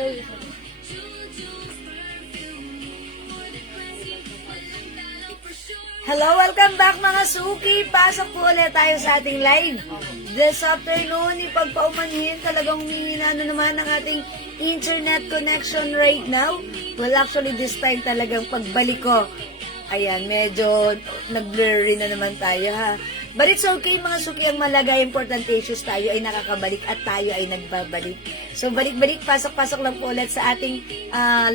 Hello, welcome back mga suki. Pasok po ulit tayo sa ating live. This afternoon, ipagpaumanhin, talagang humihina na naman ang ating internet connection right now. Well, actually, this time talagang pagbalik ko, ayan, medyo nag-blurry na naman tayo ha. But it's okay mga suki, ang malaga, important issues, tayo ay nakakabalik at tayo ay nagbabalik. So balik-balik, pasok-pasok lang po ulit sa ating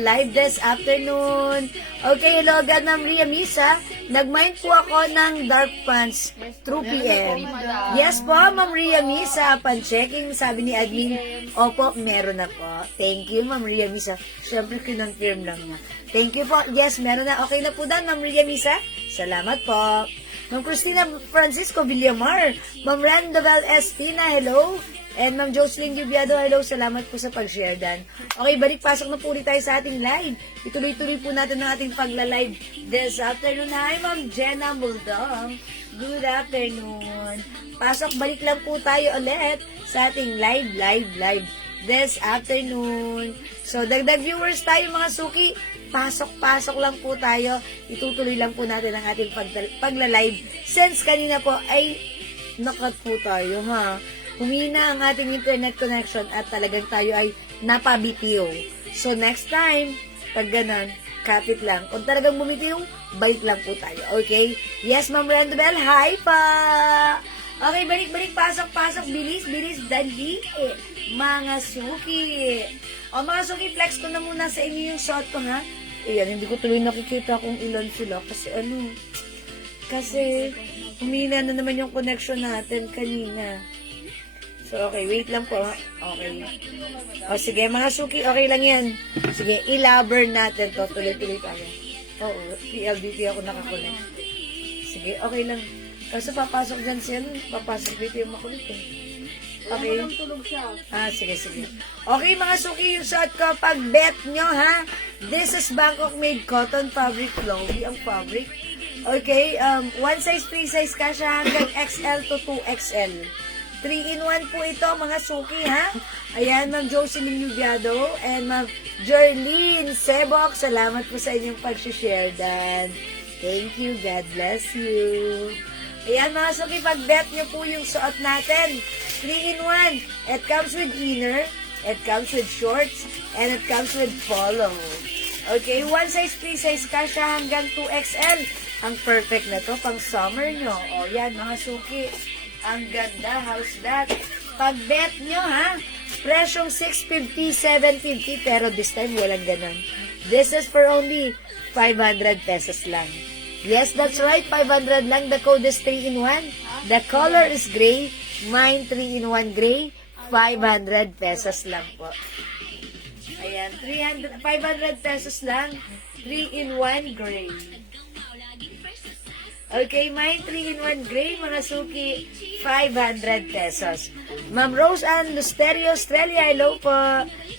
live this afternoon. Okay, hello agad Ma'am Ria Misa. Nag-mind po ako ng dark pants through PM. Yes po, Ma'am Ria Misa. Pan-checking, sabi ni admin. Opo, meron na po. Thank you, Ma'am Ria Misa. Siyempre, kinonfirm lang niya. Thank you po. Yes, meron na. Okay na po dan, Ma'am Ria Misa. Salamat po. Ma'am Christina Francisco Villamar, Ma'am Randabel Estina, hello. And Ma'am Jocelyn Gibiado, hello. Salamat po sa pag-share dan. Okay, balik-pasok na po ulit tayo sa ating live. Ituloy-tuloy po natin ang ating pagla-live this afternoon. Hi, Ma'am Jenna Muldong. Good afternoon. Pasok, balik lang po tayo ulit sa ating live this afternoon. So, dagdag viewers tayo mga suki. Pasok-pasok lang po tayo. Itutuloy lang po natin ang ating pagla-live. Since kanina po ay nakat po tayo ha. Humina ang ating internet connection at talagang tayo ay napabitiw. So next time, pag ganun, kapit lang. Kung talagang bumitiw, balik lang po tayo. Okay? Yes, Ma'am Randabel. Hi pa! Okay, balik-balik, pasok-pasok, bilis-bilis, dali. Mga suki. O mga suki, flex ko na muna sa inyo yung shot ko, ha? Ayan, hindi ko tuloy nakikita kung ilan sila. Kasi humina na naman yung connection natin kanina. So, okay, wait lang po, ha? Okay. O, sige, mga suki, okay lang yan. Sige, ilaber natin to. Tuloy-tuloy tayo. Oo, PLDT ako nakakonect. Sige, okay lang. Kasi papasok dyan siya, papasok dito yung makulit eh. Okay. Sige. Okay mga suki, yung shot ko, pag bet nyo ha, this is Bangkok made cotton fabric flowy ang fabric. Okay, one size, free size ka siya hanggang XL to 2XL. 3-in-1 po ito mga suki ha. Ayan, Ma'am Jocelyn Yubiado and Ma'am Jerlene Sebok, salamat po sa inyong pag-share dan. Thank you, God bless you. Ayan mga suki, pag-bet nyo po yung suot natin. 3-in-1. It comes with inner, it comes with shorts, and it comes with polo. Okay, one size, free size ka siya hanggang 2XL. Ang perfect na to pang summer nyo. O yan mga suki, ang ganda, how's that? Pag-bet nyo ha, presyong 650, 750, pero this time walang ganun. This is for only 500 pesos lang. Yes, that's right. 500 lang. The code is 3-in-1. The color is gray. Mine 3-in-1 gray. 500 pesos lang po. Ayan. 500 pesos lang. 3-in-1 gray. Okay, mine 3-in-1 gray. Mga suki, 500 pesos. Ma'am Rose Ann Lusterio, Australia. Hello po.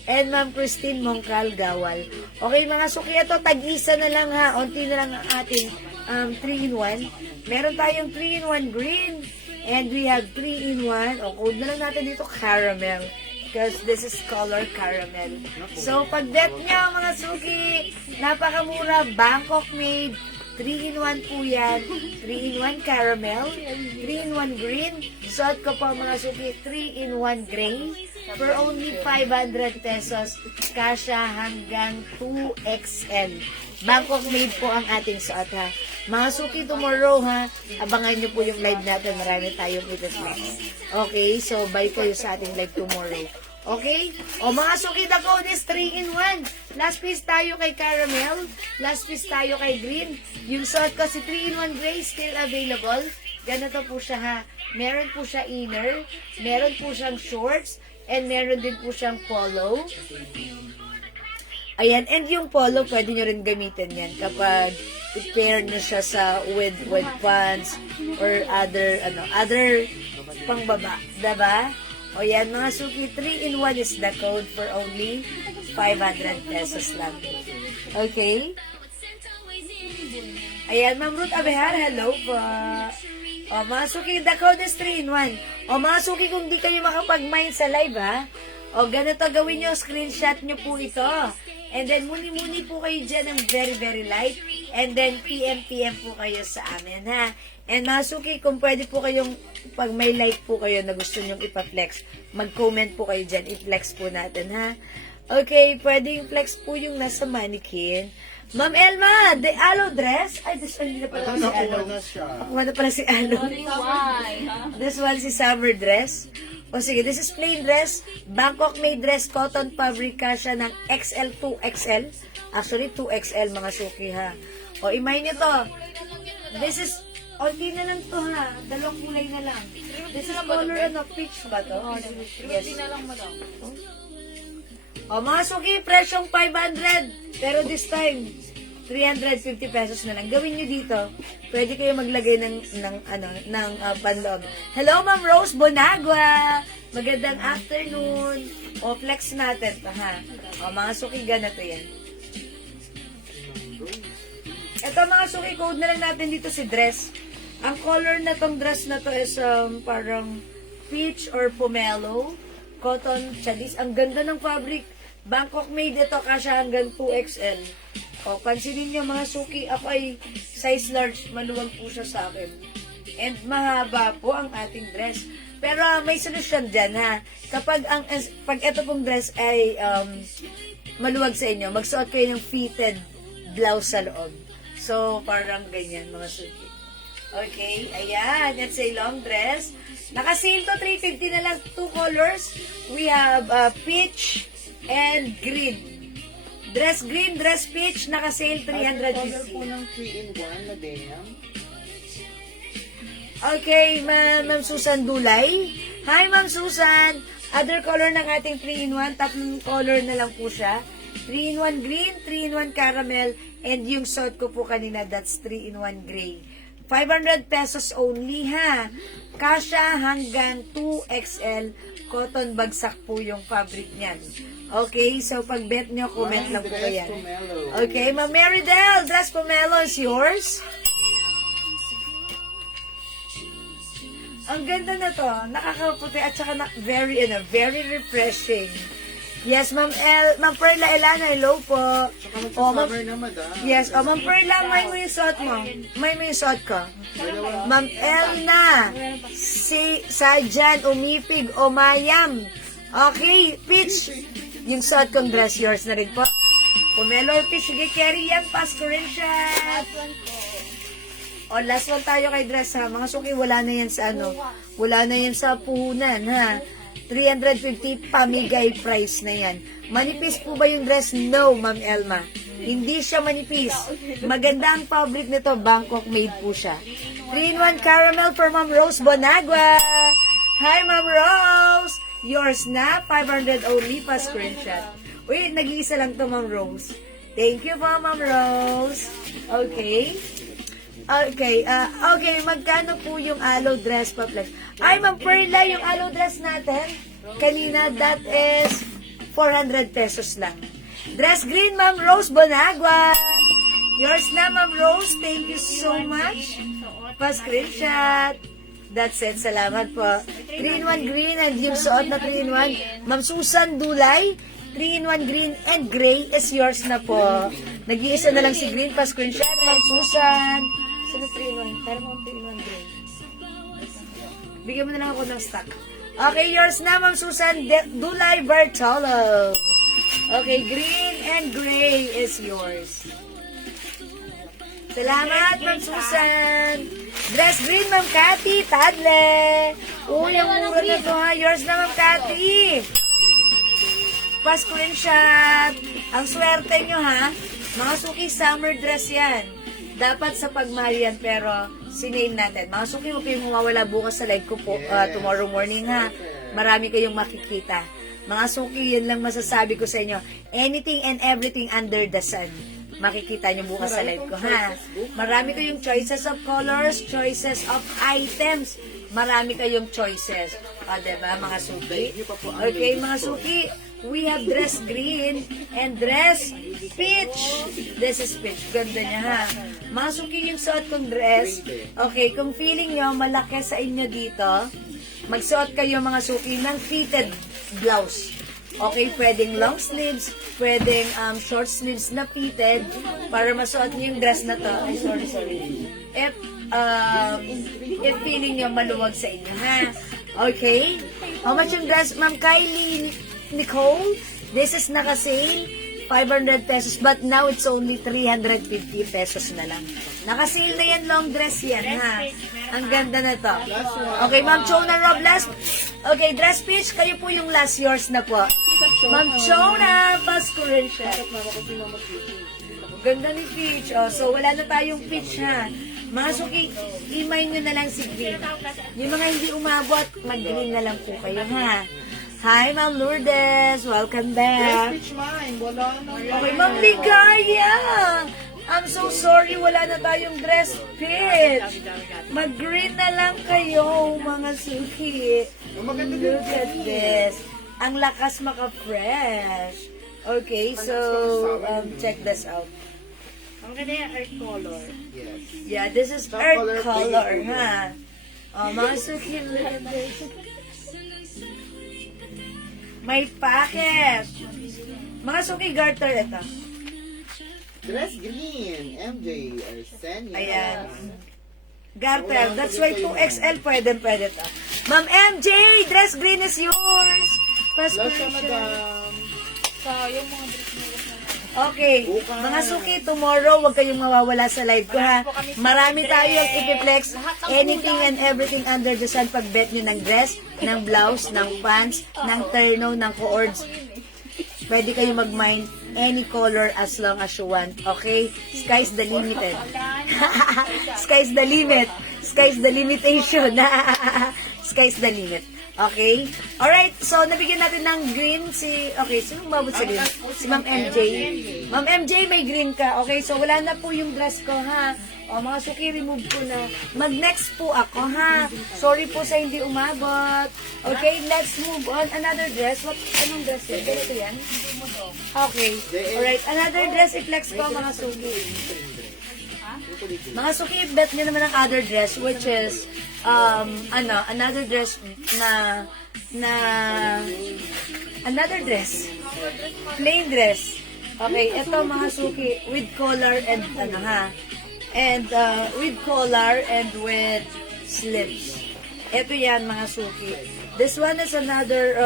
And Ma'am Christine Mongkal Gawal. Okay, mga suki, ito, tag-isa na lang ha. Unti na lang ang ating 3-in-1. Meron tayong 3-in-1 green. And we have 3-in-1. O, code na lang natin dito, caramel. Because this is color caramel. So, pag-bet nyo, mga suki, napakamura. Bangkok made. 3-in-1 po yan. 3-in-1 caramel. 3-in-1 green. Suot ko po, mga suki, 3-in-1 gray. For only 500 pesos. Kasya hanggang 2XL. Bangkok made po ang ating suot ha. Mga suki, tomorrow ha, abangan nyo po yung live natin. Marami tayong itas-flex. Okay, so bye kayo sa ating live tomorrow. Okay? O mga suki, the code is 3-in-1. Last piece tayo kay caramel. Last piece tayo kay green. Yung suot ko si 3-in-1 gray still available. Ganito po siya ha. Meron po siya inner. Meron po siyang shorts. And meron din po siyang polo. Ayan, and yung polo, pwede nyo rin gamitin yan kapag i-pair nyo siya sa with pants or other pangbaba. Diba? O yan, mga suki, 3-in-1 is the code for only 500 pesos lang. Okay? Ayan, Ma'am Ruth Abehar, hello po. O, mga suki, the code is 3-in-1. O, mga suki, kung di kayo makapag-mind sa live, ha? O, ganito gawin nyo, screenshot nyo po ito. And then, muni-muni po kayo dyan ng very, very light. And then, PM po kayo sa amin, ha? And mga suki, kung pwede po kayong, pag may light po kayo na gusto nyong ipa-flex, mag-comment po kayo dyan, i-flex po natin, ha? Okay, pwede yung flex po yung nasa mannequin. Ma'am Elma, the aloe dress? Ay, this one na pala si Aloe. Nakuha na pala si Aloe. This one si summer dress. O sige, this is plain dress. Bangkok made dress, cotton fabric siya ng XL to XL. Actually, 2XL mga suki ha. O, imay nyo to. This is, onti na lang to ha. Dalawang kulay na lang. This is color ano, peach ba to? Yes. na lang mo daw. O, mga suki, presyong 500. Pero this time, 350 pesos na lang. Gawin nyo dito. Pwede kayo maglagay ng panloob. Hello, Ma'am Rose Bonagua. Magandang afternoon. O, flex natin to, ha. O, mga suki, ganito yan. Ito, mga suki, code na lang natin dito si dress. Ang color na tong dress na to is parang peach or pomelo. Cotton, chadis. Ang ganda ng fabric. Bangkok made ito kasya hanggang 2XL. O, pansinin nyo mga suki, ako ay size large, maluwag po siya sa akin. And mahaba po ang ating dress. Pero may solusyon dyan ha. Pag ito pong dress ay maluwag sa inyo, magsuot kayo ng fitted blouse sa loob. So, parang ganyan mga suki. Okay, ayan. It's a long dress. Naka-sale to, 350 na lang. 2 colors. We have peach and green. Dress green, dress peach, naka-sale 350. po ng 3-in-1 na denim. Okay, Ma'am Susan Dulay. Hi, Ma'am Susan. Other color ng ating 3-in-1, tatlong color na lang po siya. 3-in-1 green, 3-in-1 caramel, and yung suot ko po kanina, that's 3-in-1 gray. 500 pesos only, ha. Kasya hanggang 2XL. Cotton bagsak po yung fabric niyan. Okay, so pag bet nyo, comment lang po yan. Okay, Ma'am Marydel, dress pomelo is yours. Ang ganda na to, nakakaputi at saka very refreshing. Yes, Ma'am Perla Elana, hello po. O, summer na, madam. Yes, Ma'am Perla, may mo yung suot mo. May mo yung suot ko. Ma'am Elna, si Sajan, Umipig, Omayam. Okay, Peach. Yung suot kong dress, yours na rin po. Pomelo or Peach, sige, carry yan, pass ko rin siya. O, last one tayo kay dress ha. Mga suki, wala na yan sa wala na yan sa puhunan ha. 350 pamigay price na yan. Manipis po ba yung dress? No, Ma'am Elma. Hindi siya manipis. Maganda ang fabric nito. Bangkok made po siya. 3-in-1 caramel for Ma'am Rose Bonagua. Hi, Ma'am Rose. Yours na. 500 only pa screenshot. Uy, nag-iisa lang to, Ma'am Rose. Thank you po, Ma'am Rose. Okay. Okay, magkano po yung aloe dress pa flex? Ay, Ma'am Perla, yung aloe dress natin, kanina, that is 400 pesos lang. Dress green, Ma'am Rose Bonagua. Yours na, Ma'am Rose. Thank you so much. Pa-screenshot. That's it. Salamat po. 3-in-1 green and yung suot na 3-in-1. Ma'am Susan Dulay, 3-in-1 green and gray is yours na po. Nag-iisa na lang si green pa-screenshot. Ma'am Susan. Sino 3-in-1? Pero mo 3-in-1 gray. Bigyan mo na lang ako ng stock. Okay, yours na, Ma'am Susan Dulay Bartolo. Okay, green and gray is yours. Salamat, Ma'am Susan. Dress green, Ma'am Cathy Tadle. Unang mura na to ha. Yours na, Ma'am Cathy. Pa-screenshot. Ang swerte nyo ha. Mga suki, summer dress yan. Dapat sa pagmahal yan, pero siname natin. Mga suki, huwag kayong mawawala bukas sa live ko po tomorrow morning ha. Marami kayong makikita. Mga suki, yun lang masasabi ko sa inyo. Anything and everything under the sun. Makikita nyo bukas sa live ko ha. Marami kayong choices of colors, choices of items. Marami kayong choices. O, diba, mga suki? Okay, mga suki. We have dress green and dress peach. This is peach. Ganda niya ha. Mga suki yung suot kong dress. Okay, kung feeling nyo malaki sa inyo dito, magsuot kayo mga suki ng fitted blouse. Okay, pwedeng long sleeves, pwedeng short sleeves na fitted para masuot niyo yung dress na to. Ay, sorry. If feeling niyo maluwag sa inyo, ha? Okay? How much yung dress, Ma'am Kylie Nicole? This is naka-sale. 500 pesos, but now it's only 350 pesos na lang. Naka-sale na yan, long dress yan, ha? Ang ganda na to. Okay, Ma'am Chona Robles. Okay, dress pitch, kayo po yung last yours na po. Ma'am Chona, Pasko rin siya. Ganda ni Peach. Oh, so, wala na tayong Peach, ha? Mga suki, email nyo na lang si Green. Yung mga hindi umabot, mag-green na lang po kayo, ha? Hi, Ma'am Lourdes. Welcome back. Yes, mine. Wala na. Okay, Ma'am Ligaya. I'm so sorry, wala na tayong dress pitch. Mag-green na lang kayo, mga suki. Look at this. Ang lakas maka-fresh. Okay, so, check this out. Ang ganda yung earth color. Yes. Yeah, this is Top earth color, color, baby. ha? Oh, mga suki, look at this. May packet. Mga suki garter ito. Dress green. MJ. Arsenia. Ayan. Garter. That's why 2XL pwede to. Ma'am MJ, dress green is yours. Pasko Lasha, siya. madam. So, yung mga dress na Okay. Mga suki, tomorrow, huwag kayong mawawala sa live ko, ha? Marami tayo ang ipiplex. Anything and everything under the sun. Pag-bet nyo ng dress, ng blouse, ng pants, ng terno, ng cords. Pwede kayo mag-mine any color as long as you want. Okay? Sky's the limited. Sky's the limit. Sky's the limitation. Sky's the limit. Okay? Alright, so nabigyan natin ng green si... Okay, sino babot sa green? Si Ma'am MJ. Ma'am MJ, may green ka. Okay, so wala na po yung dress ko, ha? O, mga suki, remove ko na. Mag-next po ako, ha? Sorry po sa hindi umabot. Okay, let's move on. Another dress. Anong dress yan? Ganito yan? Okay. Alright, another dress i-flex ko, mga suki. Mga suki, bet nyo naman ang other dress, which is, another dress another dress. Plain dress. Okay, ito mga suki, with collar and, with collar and with slips. Ito yan, mga suki. This one is another,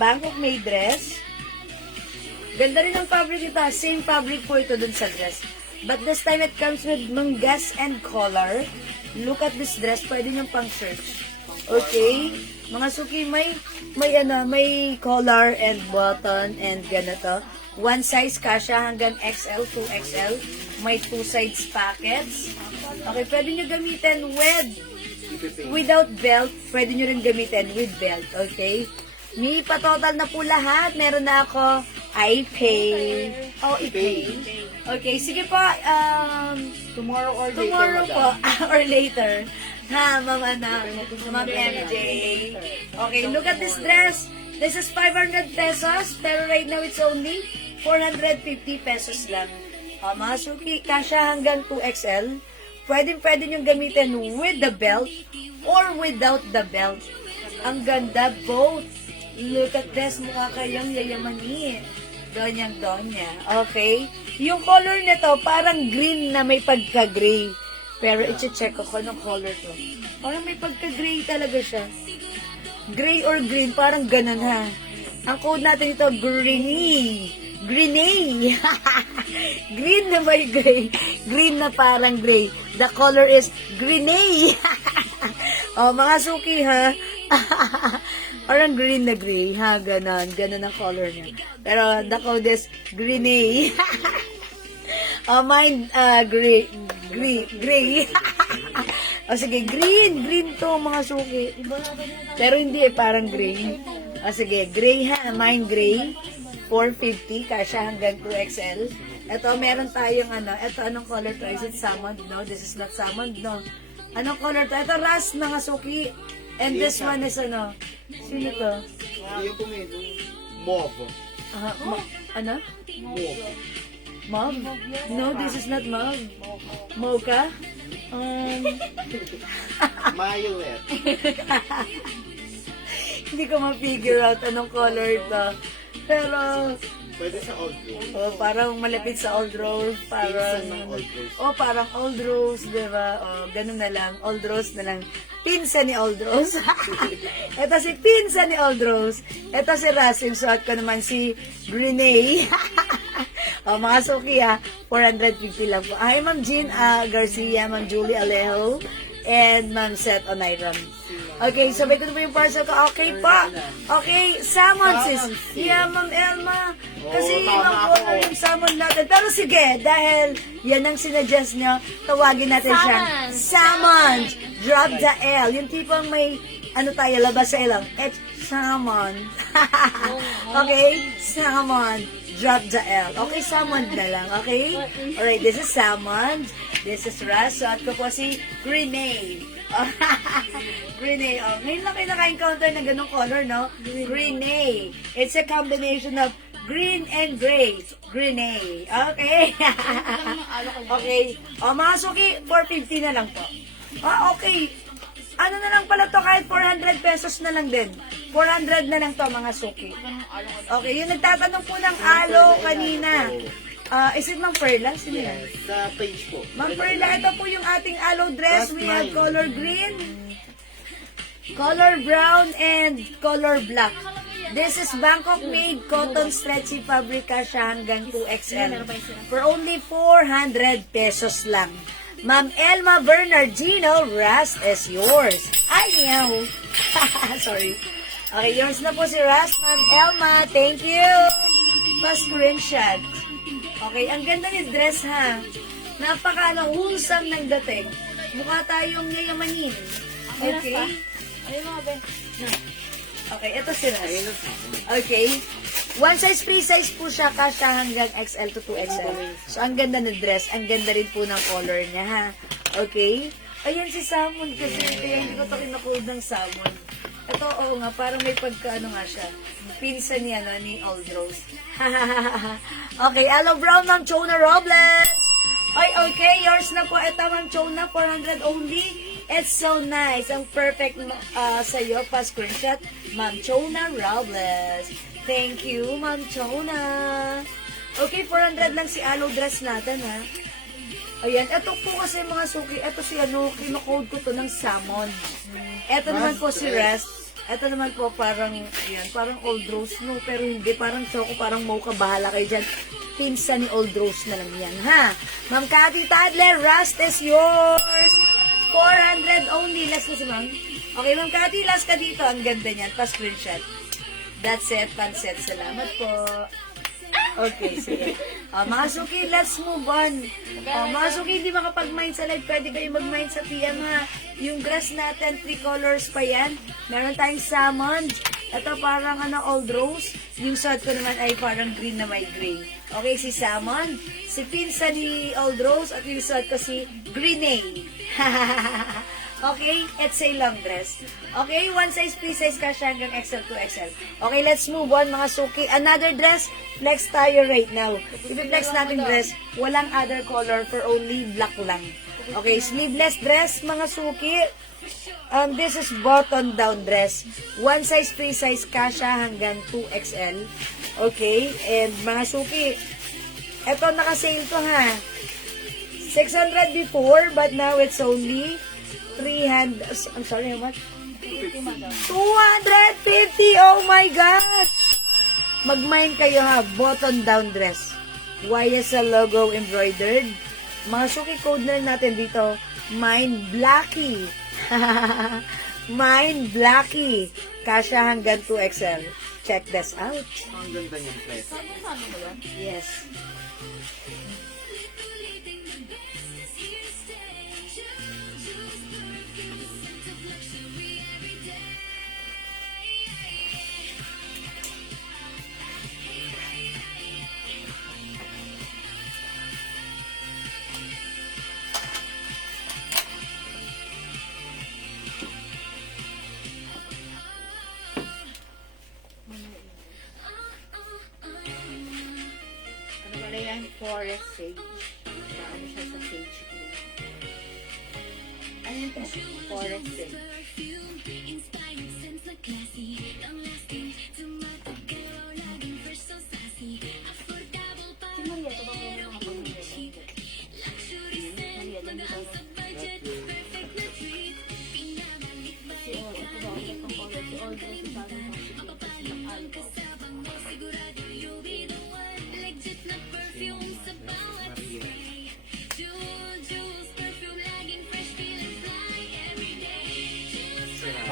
Bangkok made dress. Ganda rin ang fabric ito. Same fabric po ito dun sa dress. But this time it comes with mangas and collar. Look at this dress. Pwede niyong pang search. Okay? Mga suki, may collar and button and ganito. One size kasha hanggang XL, 2XL. May two sides pockets. Okay, pwede niyo gamitin without belt. Pwede niyo rin gamitin with belt. Okay? May pa-total na po lahat. Meron na ako iPay. Oh, iPay. Okay, sige po. Tomorrow or later, Tomorrow po, madam. or later. Ha, Ma'am MJ. Okay, look at this dress. This is 500 pesos, pero right now it's only 450 pesos lang. Mga suki, kasha hanggang 2XL. Pwede nyo gamitin with the belt or without the belt. Ang ganda, both. Look at this, mukha kayong yayamanin. Donyang-donya. Okay? Yung color nito, parang green na may pagka-gray. Pero i-check ko ng color to. Parang may pagka-gray talaga siya. Gray or green, parang ganun, ha? Ang code natin ito, greeny. Greeny. Green na may gray. Green na parang gray. The color is greeny. Oh, mga suki, ha? Parang green na gray, ha? Ganon. Ganon ang color niya. Pero the code is greeny. Oh, mine, gray. O sige, green to, mga suki. Pero hindi parang gray. O sige, gray, ha? Mine gray. 450, kasha hanggang 2XL. Ito, meron tayong ito, anong color to? Is it salmon? No, this is not salmon, no. Anong color to? Ito, rust, mga suki. And this one is sino to? Yung pumedo. Mauve. Ano? Mauve. Mauve? No, this is not mauve. Mocha? Violet. Hindi ko ma-figure out anong color to. Pero, Pwede sa old rose. parang malapit sa old rose. Parang, Pinsan ng old rose. parang old rose, di ba? Ganun na lang. Old rose na lang. Pinsan ni old rose. Ito si pinsan ni old rose. Ito si Russ. Yung suot ko naman si Grenay. Mga suki 450 lang po. Hi, Ma'am Jean Garcia, Ma'am Julie Alejo, and Ma'am Seth Onairam. Okay, sabay ko na po yung parcel ko. Okay pa. Okay, salmon sis. Yeah, Ma'am Elma. Kasi tama makuha ako. na yung salmon natin. Pero sige, dahil yan ang sinuggest nyo, tawagin natin siya. Salmon. Drop the L. Yung tipong may, tayo, labas sa ilang. It's salmon. Okay? Salmon. Drop the L. Okay, salmon na lang. Okay? Alright, this is salmon. This is Russ. So, at ko po si Grenade. Grenade. Ngayon lang kayo naka-encounter ng ganong color, no? Grenade. It's a combination of green and gray. Grenade. Okay? Okay. Mga suki, 450 na lang po. Okay. Ano na lang pala to, kahit 400 pesos na lang din. 400 na lang to, mga suki. Okay, yung nagtatanong po ng alo kanina. Is it Ma'am Perla? Sino yan? Sa page po. Ma'am Perla, ito po yung ating aloe dress. We have color green, color brown, and color black. This is Bangkok made cotton stretchy fabric siya hanggang 2XL. For only 400 pesos lang. Ma'am Elma Bernardino, Ras is yours. Ay, meow. Sorry. Okay, yours na po si Ras, Ma'am Elma. Thank you. Pa-screenshot. Okay, ang ganda ni dress ha. Napaka-wholesome ng dating. Mukha tayong yayamanin. Okay? Ay, mga ben. Okay, ito si Ras. Okay. One size, free size po siya, kasya hanggang XL to 2XL. So, ang ganda ng dress. Ang ganda rin po ng color niya, ha? Okay? Ayan si Salmon kasi. Kaya hindi ko ito kinakulob ng Salmon. Ito, oo nga, parang may pagkaano nga siya. Pinsan niya, no, ni Old Rose. Okay, Aloe Brown, Ma'am Chona Robles. Ay, okay, yours na po. Ito, Ma'am Chona, 400 only. It's so nice. Ang perfect sa'yo, pa-screenshot. Ma'am Chona Robles. Thank you, Ma'am Chona. Okay, 400 lang si aloe dress natin, ha? Ayan, ito po kasi mga suki, ito si kinocode ko to ng salmon. Ito naman po si Rest. Ito naman po parang, ayan, parang old rose, no? Pero hindi, parang choco, parang mocha, bahala kayo dyan. Pinsa ni old rose na lang yan, ha? Ma'am Cathy Tadler, Rest is yours. 400 only. Last na si Ma'am. Okay, Ma'am Cathy, last ka dito. Ang ganda niyan. Pa-screenshot. That's it, Panset. Salamat po. Okay, sige. Mga suki, let's move on. Mga suki, hindi makapag-mind sa live. Pwede kayo mag-mind sa PM, ha? Yung grass natin, 3 colors pa yan. Meron tayong salmon. Ito parang old rose. Yung suot ko naman ay parang green na may gray. Okay, si salmon. Si pinsa ni old rose. At yung suot ko si Grenade. Okay, it's a long dress. Okay, one size, free size kasya hanggang XL to XL. Okay, let's move on mga suki. Another dress, flex tayo right now. If-flex natin dress, walang other color for only black lang. Okay, sleeveless dress mga suki. This is button down dress. One size, free size kasya hanggang 2XL. Okay, and mga suki, eto naka-sale to ha. 600 before, but now it's only 300, I'm sorry, how much? 250. Oh my gosh! Mag-mine kayo ha, button down dress. YSL logo embroidered. Mga suki code na natin dito, Mine Blacky. Mine Blacky. Kasya hanggang 2XL. Check this out. Ang ganda niyang dress. Sabi mo yan? Yes. Ano ba yan? Forest sage. Ano siya sa sage green. Ano ito? Forest sage.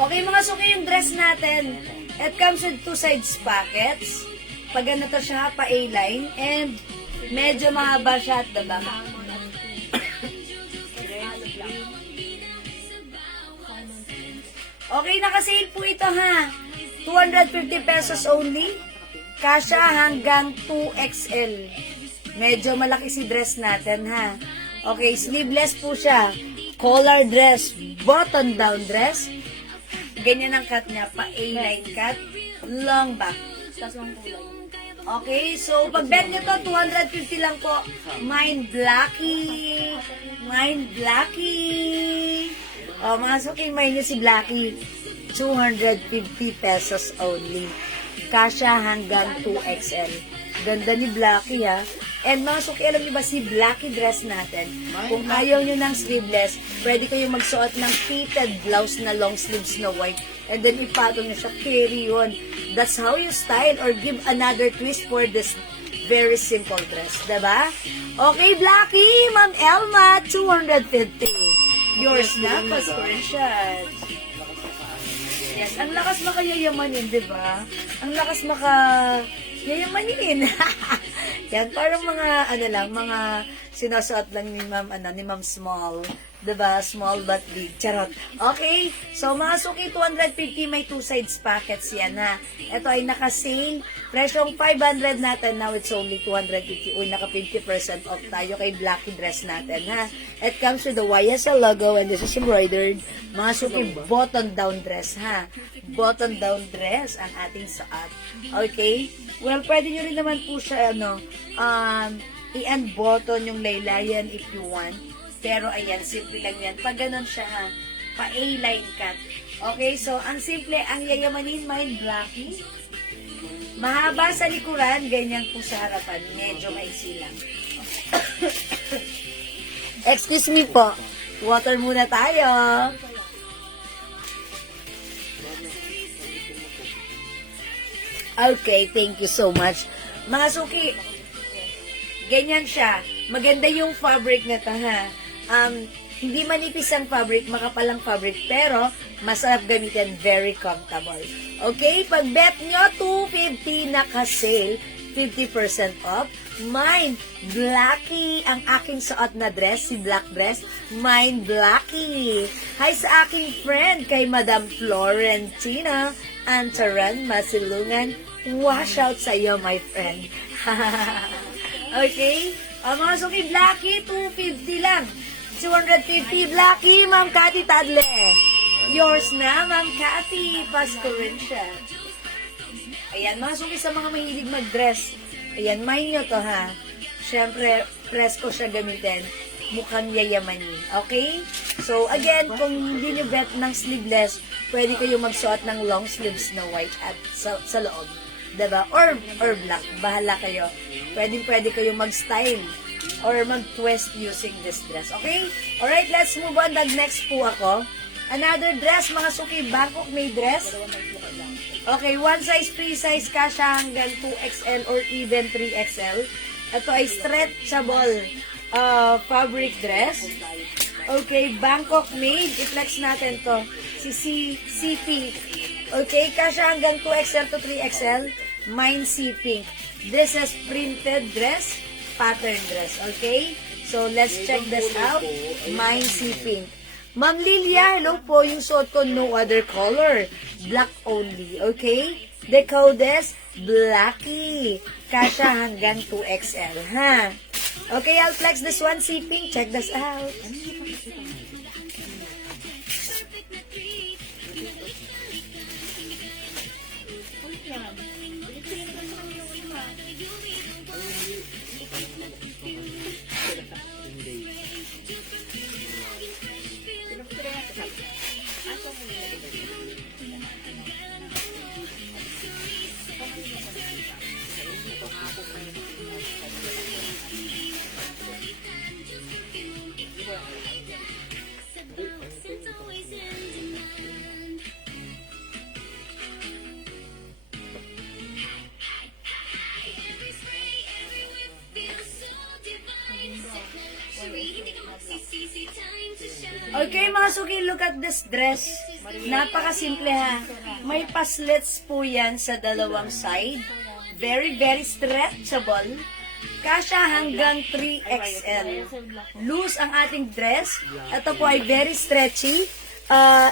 Okay mga suki, yung dress natin, it comes with two sides pockets. Pag ganito siya, pa A-line, and medyo mahaba siya at the back. Okay, naka-sale po ito ha. 250 pesos only. Kasha hanggang 2XL. Medyo malaki si dress natin ha. Okay, sleeveless po siya. Collar dress, button down dress. Ganyan ang cut niya, pa A-line cut, long back. Tapos ang kulay. Okay, so pag bet nyo to, 250 lang po. Mine Blacky. Mine Blacky. Oh, mga suking mine nyo si Blacky. 250 pesos only. Kasha hanggang 2XL. Ganda ni Blacky ha. And mga suki, alam niyo ba si Blacky dress natin? Kung ayaw nyo ng sleeveless, pwede kayo magsuot ng fitted blouse na long sleeves na white. And then ipatong nyo siya, carry on. That's how you style or give another twist for this very simple dress. Diba? Okay, Blacky, Ma'am Elma, 250. Yours na, pa-screenshot. Yes, ang lakas makayayamanin, diba? Ang lakas makayayamanin. Yan, parang mga, mga sinusuot lang ni Ma'am, ni Ma'am Small. Diba? Small but big. Charot. Okay. So, mga suki, 250, may two sides packets yan, ha. Ito ay naka-sale. Presyong 500 natin. Now, it's only 250. Uy, naka 50% off tayo kay Blacky dress natin, ha. It comes with the YSL logo and this is embroidered. Mga suki, button-down dress, ha. Button-down dress ang ating suot. Okay? Well, pwede nyo rin naman po siya, i-end button yung laylayan if you want. Pero ayan, simple lang yan. Pag ganun siya ha, pa A-line cut. Okay, so ang simple, ang yayamanin, Mine Blacky. Mahaba sa likuran, ganyan po sa harapan. Medyo maiksi lang. Excuse me po. Water muna tayo. Okay, thank you so much. Mga suki, ganyan siya. Maganda yung fabric na to ha. Hindi manipis ang fabric, makapal ang fabric, pero masarap gamitin, very comfortable. Okay, pag bet nyo, 250 naka-sale, 50% off. Mine Blacky, ang aking suot na dress, si black dress, Mine Blacky. Hi sa aking friend, kay Madam Florentina Antaran Masilungan. Wash out sa iyo, my friend. Okay? Mga suki, Blacky, 250 lang. 250, Blacky, Ma'am Cathy Tadle. Yours na, Ma'am Cathy. Pasko rin siya. Ayan, mga suki sa mga mahilig mag-dress. Ayan, mind nyo to ha. Siyempre, presko siya gamitin. Mukhang yayamanin. Okay? So, again, kung hindi nyo bet ng sleeveless, pwede kayo magsuot ng long sleeves na white at sa loob. Diba? Or black. Bahala kayo. Pwede kayo mag-style or mag-twist using this dress. Okay? Alright, let's move on. Next po ako. Another dress, mga suki, Bangkok made dress. Okay, one size, free size, kasha hanggang 2XL or even 3XL. Ito ay stretchable fabric dress. Okay, Bangkok made. I-flex natin to. Si C-Pink. Okay, kasha hanggang 2XL to 3XL. Mine C-Pink. This is printed dress, pattern dress. Okay? So, let's check this out. Mine C-Pink. Ma'am Lilia, hello po. Yung suot ko, no other color. Black only. Okay? The code is Blacky. Kasha hanggang 2XL. Ha? Okay, I'll flex this one, C-Pink. Check this out. Okay, mga suki, look at this dress. Napakasimple ha. May paslets po yan sa dalawang side. Very, very stretchable. Kasya hanggang 3XL. Loose ang ating dress. Ito po ay very stretchy.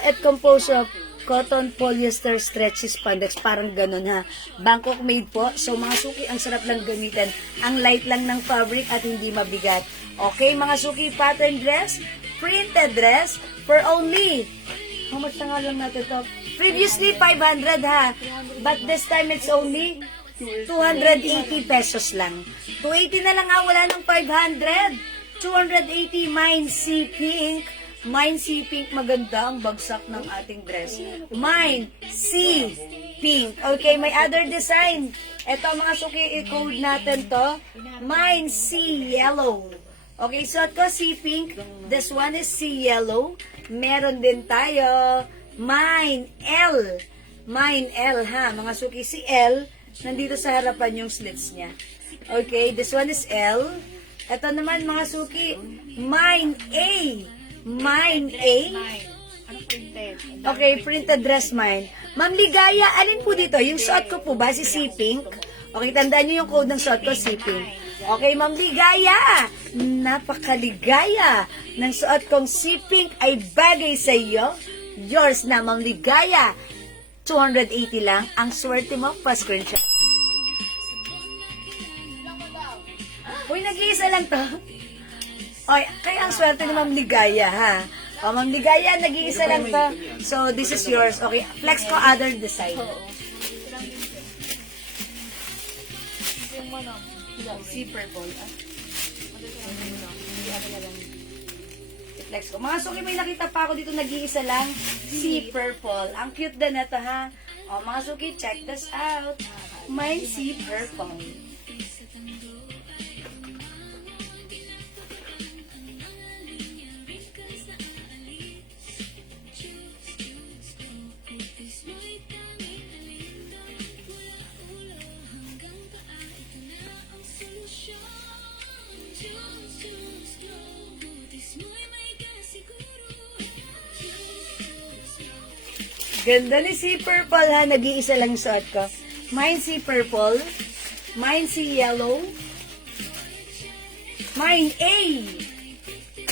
It composed of cotton, polyester, stretchy spandex. Parang ganun ha. Bangkok made po. So mga suki, ang sarap lang gamitin. Ang light lang ng fabric at hindi mabigat. Okay, mga suki, pattern dress, printed dress for only, how much na nga lang natin to? Previously, 500 ha. But this time, it's only 280 pesos lang. 280 na lang ha, wala nang 500. 280, mine sea pink. Mine sea pink, maganda ang bagsak ng ating dress. Mine sea pink. Okay, may other design. Ito mga suki, i-code natin to. Mine sea yellow. Okay, suot ko sea pink. This one is sea yellow. Meron din tayo mine L. Mine L ha, mga suki, si L. Nandito sa harapan yung slits niya. Okay, this one is L. Ito naman mga suki, mine A. Mine A. Ano printed? Okay, printed dress mine. Ma'am Ligaya, alin po dito? Yung suot ko po ba si sea pink? Okay, tandaan niyo yung code ng suot ko, sea pink. Okay, Ma'am Ligaya, napakaligaya ng suot kong sea pink ay bagay sa iyo. Yours na, Ma'am Ligaya. 280 lang. Ang swerte mo, pa-screenshot. Uy, nag-iisa lang to. Oy, kaya ang swerte ni Ma'am Ligaya, ha? O, Ma'am Ligaya, nag-iisa lang to. So, this is yours. Okay, flex ko other design. Yung ano, sea purple. Flex ko. Mga suki, may nakita pa ako dito nag-iisa lang. Sea purple. Ang cute din ito, ha? O, mga suki, check this out. Mine sea purple. Ganda ni sea purple ha, nag-iisa lang yung suot ko. Mine sea purple, mine sea yellow, mine A,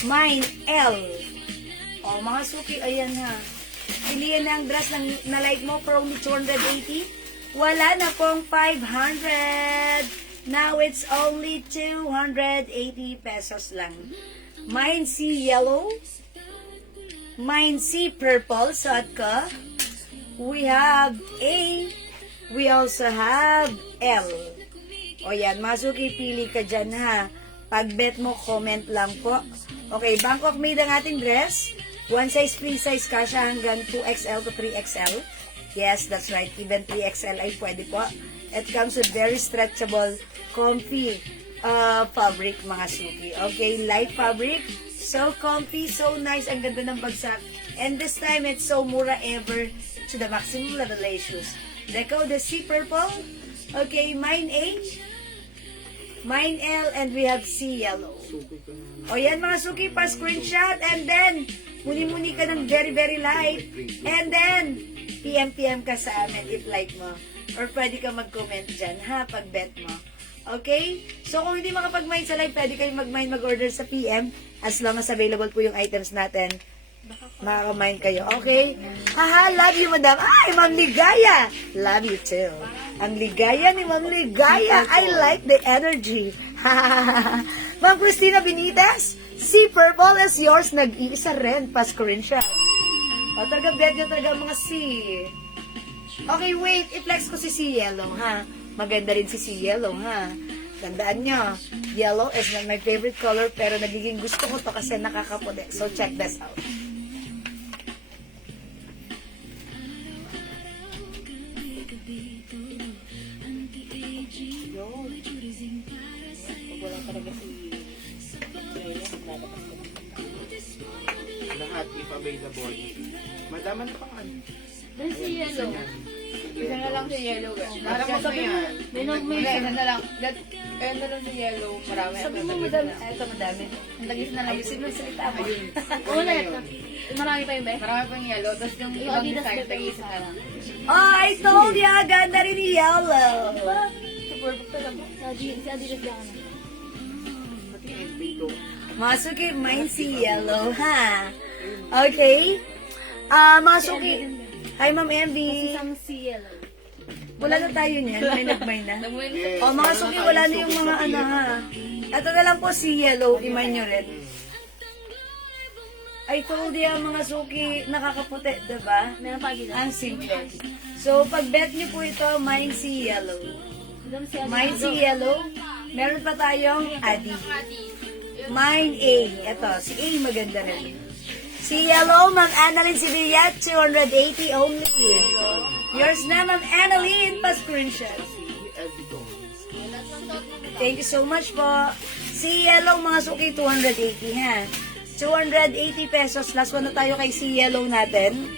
mine L. O mga suki, ayan ha. Pilihan na ang dress na like mo for only 280. Wala na pong 500. Now it's only 280 pesos lang. Mine sea yellow, mine sea purple, suot ko. We have A. We also have L. O yan, masuki, pili ka dyan ha. Pag bet mo, comment lang po. Okay, Bangkok made ang ating dress. One size, free size kasha hanggang 2XL to 3XL. Yes, that's right. Even 3XL ay pwede po. It comes with very stretchable, comfy fabric, mga suki. Okay, light fabric. So comfy, so nice. Ang ganda ng bagsak. And this time, it's so mura ever to the maximum level issues. Deco, the sea purple. Okay, mine A, mine L, and we have sea yellow. O yan mga suki, pa screenshot. And then, muni-muni ka ng very, very light. And then, PM ka sa amin if like mo. Or pwede ka mag-comment dyan, ha, pag bet mo. Okay? So, kung hindi makapag-mine sa live, pwede kayong mag-mine, mag-order sa PM as long as available po yung items natin. Makaka-mine kayo. Okay? Haha, love you, madam. Ay, Ma'am Ligaya. Love you too. Ang ligaya ni Ma'am Ligaya. I like the energy. Ma'am Christina Benitez, sea purple is yours. Nag-iisa rin. Pa-screenshot. O, talaga bet nyo talaga mga sea. Okay, wait. I-flex ko si sea yellow, ha? Maganda rin si sea yellow, ha? Tandaan nyo, yellow is not my favorite color, pero nagiging gusto ko to kasi nakakaputi. So, check this out. Wala talaga si Lahat if available. Madama na pang ano. Then si yellow. Isa na lang si yellow. Alam mo na yan. Isa na lang. Ayun na lang si yellow. Marami. Sabi mo madami. Ito madami. Lagis na lang. Ayusin mo yung salita mo. Una ito. Marami pa yun ba? Marami pa yung yellow. Tapos yung ibang design, tag-isa na lang. Oh, I told ya, ganda rin ni yellow. Super book talaga. Si Adidas lang. Masuki, mine si yellow, ha? Okay. Masuki. Hi, Ma'am MV. Isang si yellow. Wala na tayo niyan. May nagmay na. Yes. Oh, mga suki, wala na yung mga ano, ha? Ito na lang po si yellow. Imay nyo rin. I told you, mga suki, nakakaputi, diba? Meron pa gila. Ang simple. So, pag bet nyo po ito, mine si yellow. Mine si yellow. Meron pa tayong Adi. Mine A. Ito, si A maganda rin. Si yellow, Ma'am Annalyn Sevilla, 280 only. Yours na, Ma'am Annalyn, pa-screenshot. Thank you so much po. Si yellow, mga suki, 280 ha. 280 pesos. Last one na tayo kay si yellow natin.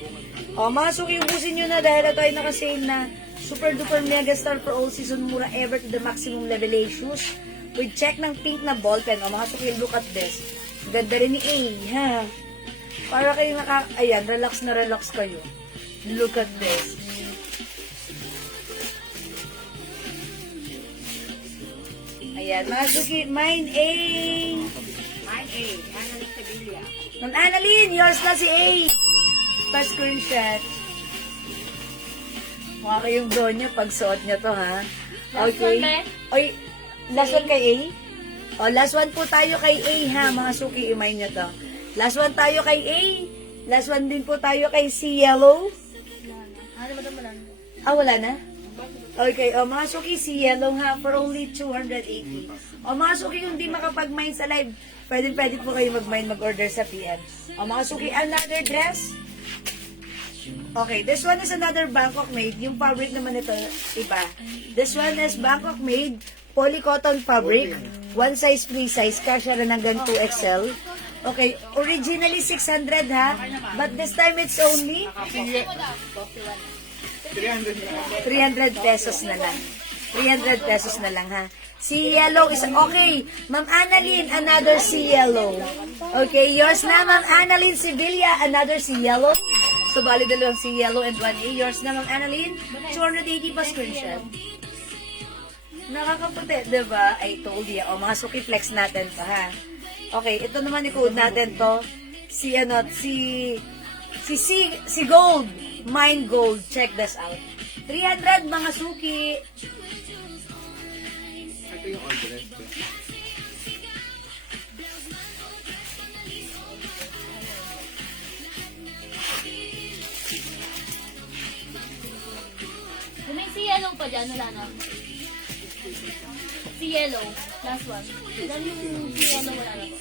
O, mga suki, ubusin nyo na dahil ito ay nakasale na super duper mega star for all season, mura ever to the maximum level A shoes. With check ng pink na ballpen. O, mga suki, look at this. Ganda rin ni A, ha. Para kayo ayan, relax na relax kayo. Look at this. Ayan, mga suki, mine A. Mine A. Annalyn Sevilla. Ma'am Annalyn, yours na si A. Pa-screenshot. Mukha kayong doon nyo pag suot nyo to, ha? Last one, be? Oy, last one kay A? O, last one po tayo kay A, ha? Mga suki, imay nyo to. Last one tayo kay A. Last one din po tayo kay C Yellow. Ano ba naman? Ah, wala na? Okay, o mga suki, si Yellow ha, for only 280. O mga suki, kung di makapag-mine sa live, pwede po kayo mag-mine, mag-order sa PM. O mga suki, another dress. Okay, this one is another Bangkok made. Yung fabric naman ito, iba. This one is Bangkok made, polycotton fabric. One size, free size, kasya rin hanggang 2XL. Okay, originally 600 ha, but this time it's only 300 pesos na lang. 300 pesos na lang ha. Si Yellow is okay. Ma'am Annalyn, another si Yellow. Okay, yours na Ma'am Annalyn Sevilla, another si Yellow. So, bali dalawang si Yellow and 1A. Yours na Ma'am Annalyn, 280 pa screenshot. Nakakaputi, diba? I told you. O, mga suki flex natin pa ha. Okay, ito naman i-code natin to. Si Gold. Mine Gold. Check this out. 300 mga suki. Ito yung all dress. Kung may si yellow pa dyan, wala na. Si yellow. Last one. Dahil yung si yellow wala na po.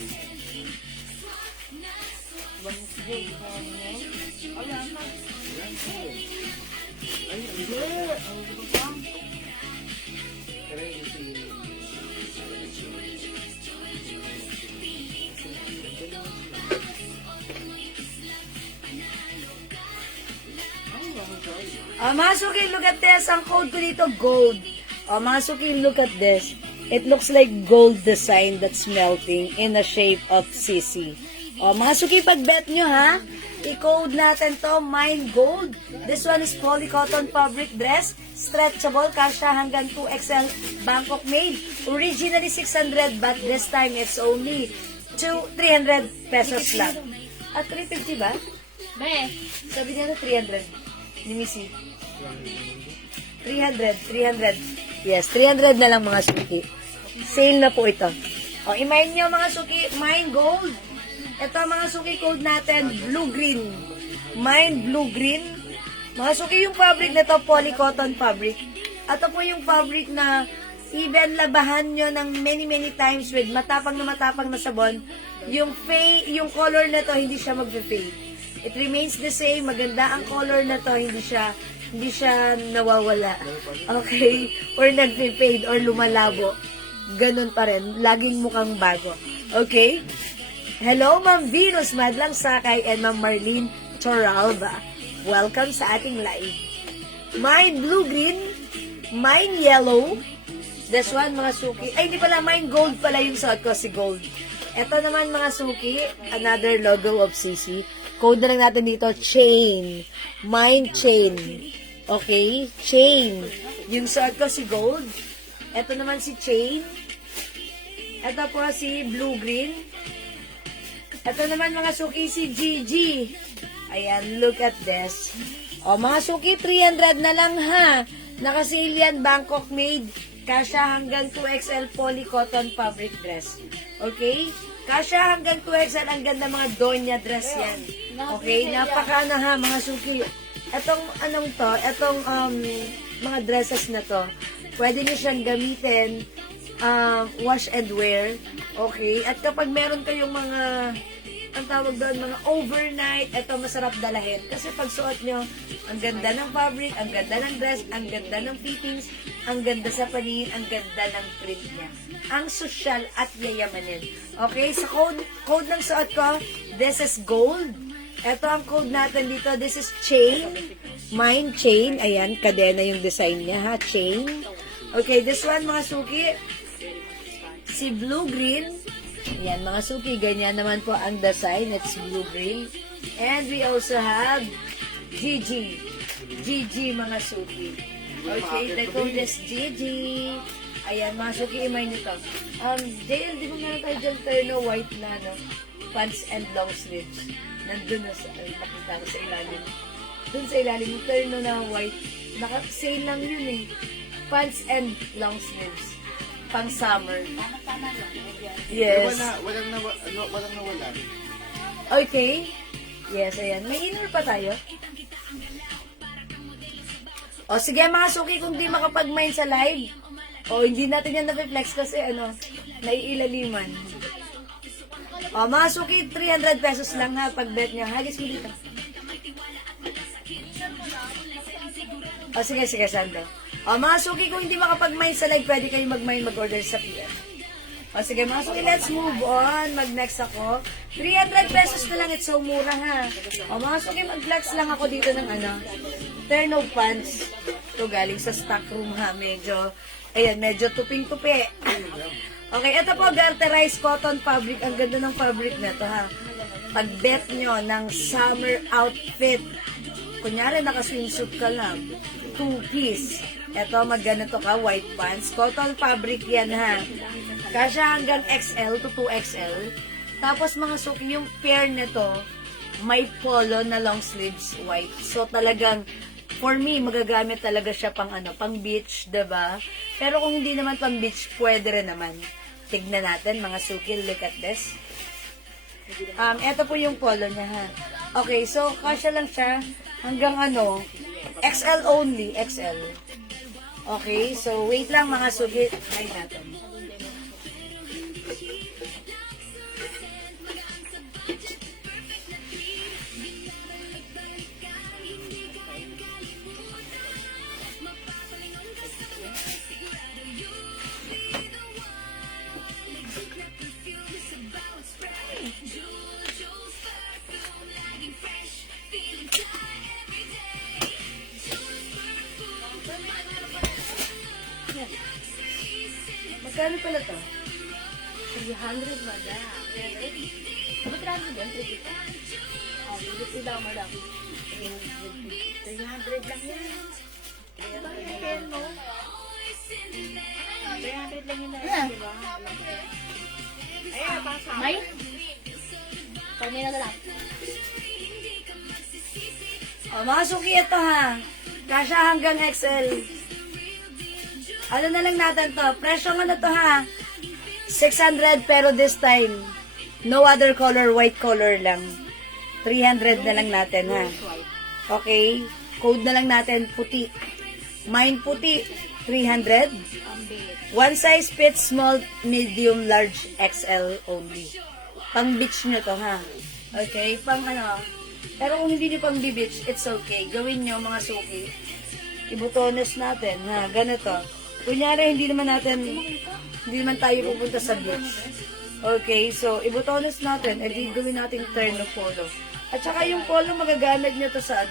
Mga suki, look at this. Ang code ko dito, gold. Mga suki, look at this. It looks like gold design that's melting in the shape of sissy. Mga suki, pag bet nyo ha, i-code natin to, mine gold. This one is polycotton fabric dress, stretchable, kasha hanggang 2XL, Bangkok made. Originally 600, but this time it's only 300 pesos lang. At 350 ba? Be, Sabi niya na 300. Ni Missy. 300. Yes, 300 na lang mga suki. Sale na po ito. I-mine nyo mga suki, mine gold. Ito mga suki code natin, blue-green. Mine blue-green. Mga suki, yung fabric na to, polycotton fabric. Ito po yung fabric na even labahan nyo ng many times with matapang na sabon, yung color na to, hindi siya mag-fade. It remains the same. Maganda ang color na to, hindi siya nawawala. Okay? Or nag-fade or lumalabo. Ganun pa rin. Laging mukhang bago. Okay? Hello, Ma'am Venus Madlang Sakay and Ma'am Marlene Toralba. Welcome sa ating live. Mine blue-green, mine yellow. This one, mga suki. Ay, hindi pala, mine gold pala yung suot ko, si gold. Ito naman, mga suki, another logo of CC. Code na lang natin dito, chain. Mine chain. Okay? Chain. Yung suot ko, si gold. Ito naman si chain. Ito po si blue-green. Ito naman, mga suki, si Gigi. Ayan, look at this. O, mga suki, 300 na lang ha. Naka-sale yan, Bangkok made. Kasha hanggang 2XL poly cotton fabric dress. Okay? Kasha hanggang 2XL. Ang ganda mga donya dress yan. Okay? Napaka na ha, mga suki. Etong, anong to? Etong, mga dresses na to. Pwede niyo siyang gamitin, wash and wear. Okay? At kapag meron kayong mga, ang tawag doon, mga overnight, ito masarap dalahin. Kasi pag suot nyo, ang ganda ng fabric, ang ganda ng dress, ang ganda ng fittings, ang ganda sa paningin, ang ganda ng print niya. Ang sosyal at yayamanin. Okay, sa code ng suot ko, this is gold. Ito ang code natin dito, this is chain. Mine chain. Ayan, kadena yung design niya ha, chain. Okay, this one mga suki, si blue-green. Ayan, mga suki, ganyan naman po ang design. It's blue-green. And we also have Gigi. Gigi, mga suki. Okay, the code is Gigi. Ayan, mga suki, imay nito. Dale, di ba meron tayo dyan terno white na, no? Pants and long sleeves. Nandun na sa, nakita ko sa ilalim. Dun sa ilalim, yung terno na white. Naka-sale lang yun eh. Pants and long sleeves. Pang summer. Yes. Walang nawala. Okay. Yes, ayan. May inner pa tayo. O, sige mga suki, kung di makapag-mine sa live, o, hindi natin yan na-reflex kasi, naiilaliman. O, mga suki, 300 pesos lang ha, pag-bet nyo. Hagis mo dito. O, sige, Sando. O, mga suki, kung hindi makapag-mine sa live, pwede kayo mag-order sa PM. O, sige, mga suki, let's move on. Mag-next ako. 300 pesos na lang, it's so mura ha. O, mga suki, mag-flex lang ako dito ng terno pants. Ito galing sa stock room ha, medyo tuping-tupi. Okay, ito po, garterized cotton fabric. Ang ganda ng fabric na to ha. Pag-bet nyo ng summer outfit, kunyari naka-swimsuit ka lang, 2-piece. Ito, magganito ka, white pants. Cotton fabric yan ha. Kasya hanggang XL to 2XL. Tapos mga suki, yung pair nito, may polo na long sleeves white. So talagang, for me, magagamit talaga siya pang pang beach, diba? Pero kung hindi naman pang beach, pwede rin naman. Tignan natin, mga suki, look at this. Ito po yung polo niya, ha. Okay, so, kasya lang siya hanggang XL only, XL. Okay, so, wait lang, mga suki. Try natin. Magkano pala to? 300, madam. 300? Ba't 300 yan? 300 daw, madam. 300 lang yan. 300 mo? 300 lang yun na, diba? Ayan, pasa. May? Pag may nagalap. O, mga suki ito ha. Kasya hanggang XL. Ano na lang natin to? Presyo mo na to ha. 600 pero this time, no other color, white color lang. 300 na lang natin ha. Okay? Code na lang natin, puti. Mine puti, 300. One size fits small, medium, large, XL only. Pang beach nyo to ha. Okay? Pang Pero kung hindi nyo pang beach, it's okay. Gawin nyo mga suki. Ibutones natin ha. Ganito. Kunyari, hindi naman tayo pupunta sa beach. Okay, so, ibutones natin, edi gawin natin turn of polo. At saka yung polo, magagamit nyo to sa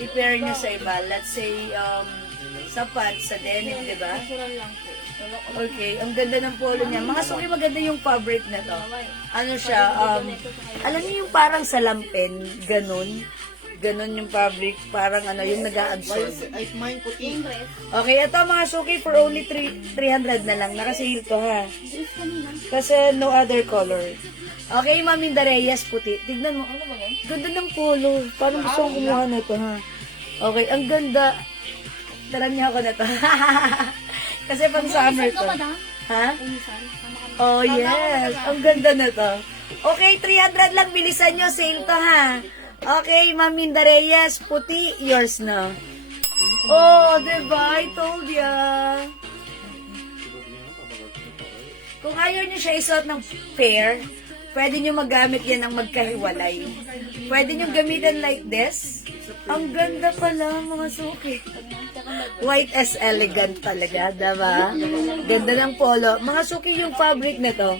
i-pair nyo sa iba. Let's say, sa pants, sa denim, di ba? Natural lang po. Okay, ang ganda ng polo niya. Mga suki, maganda yung fabric na to. Ano siya, alam niyo yung parang salampin, ganun. Ganun yung fabric, parang ano, yung nag-a-absorb. Ay, mine puti. Yung dress. Okay, ito mga suki, for only 300 na lang. Nakasale to ha. Dress kanina. Kasi no other color. Okay, Mami Dareyas, puti. Tignan mo. Ano ba yan? Ganda ng polo. Parang gusto kong kumuha na ito, ha? Okay, ang ganda. Taran niya ako na to. Kasi pang summer Umisan ka to. ba na? Ha? Umisan? Tama ka na. Oh, yes. Ang ganda na to. Okay, 300 lang. Bilisan nyo. Sale to, ha? Okay, Mami Dareyas, puti. Yours na. Oh, diba? I told ya. Kung ayaw nyo siya isuot ng pair, pwede nyo magamit yan ng magkahiwalay. Pwede nyo gamitin like this. Ang ganda pala, mga suki. White as elegant talaga, diba? Ganda ng polo. Mga suki, yung fabric na to,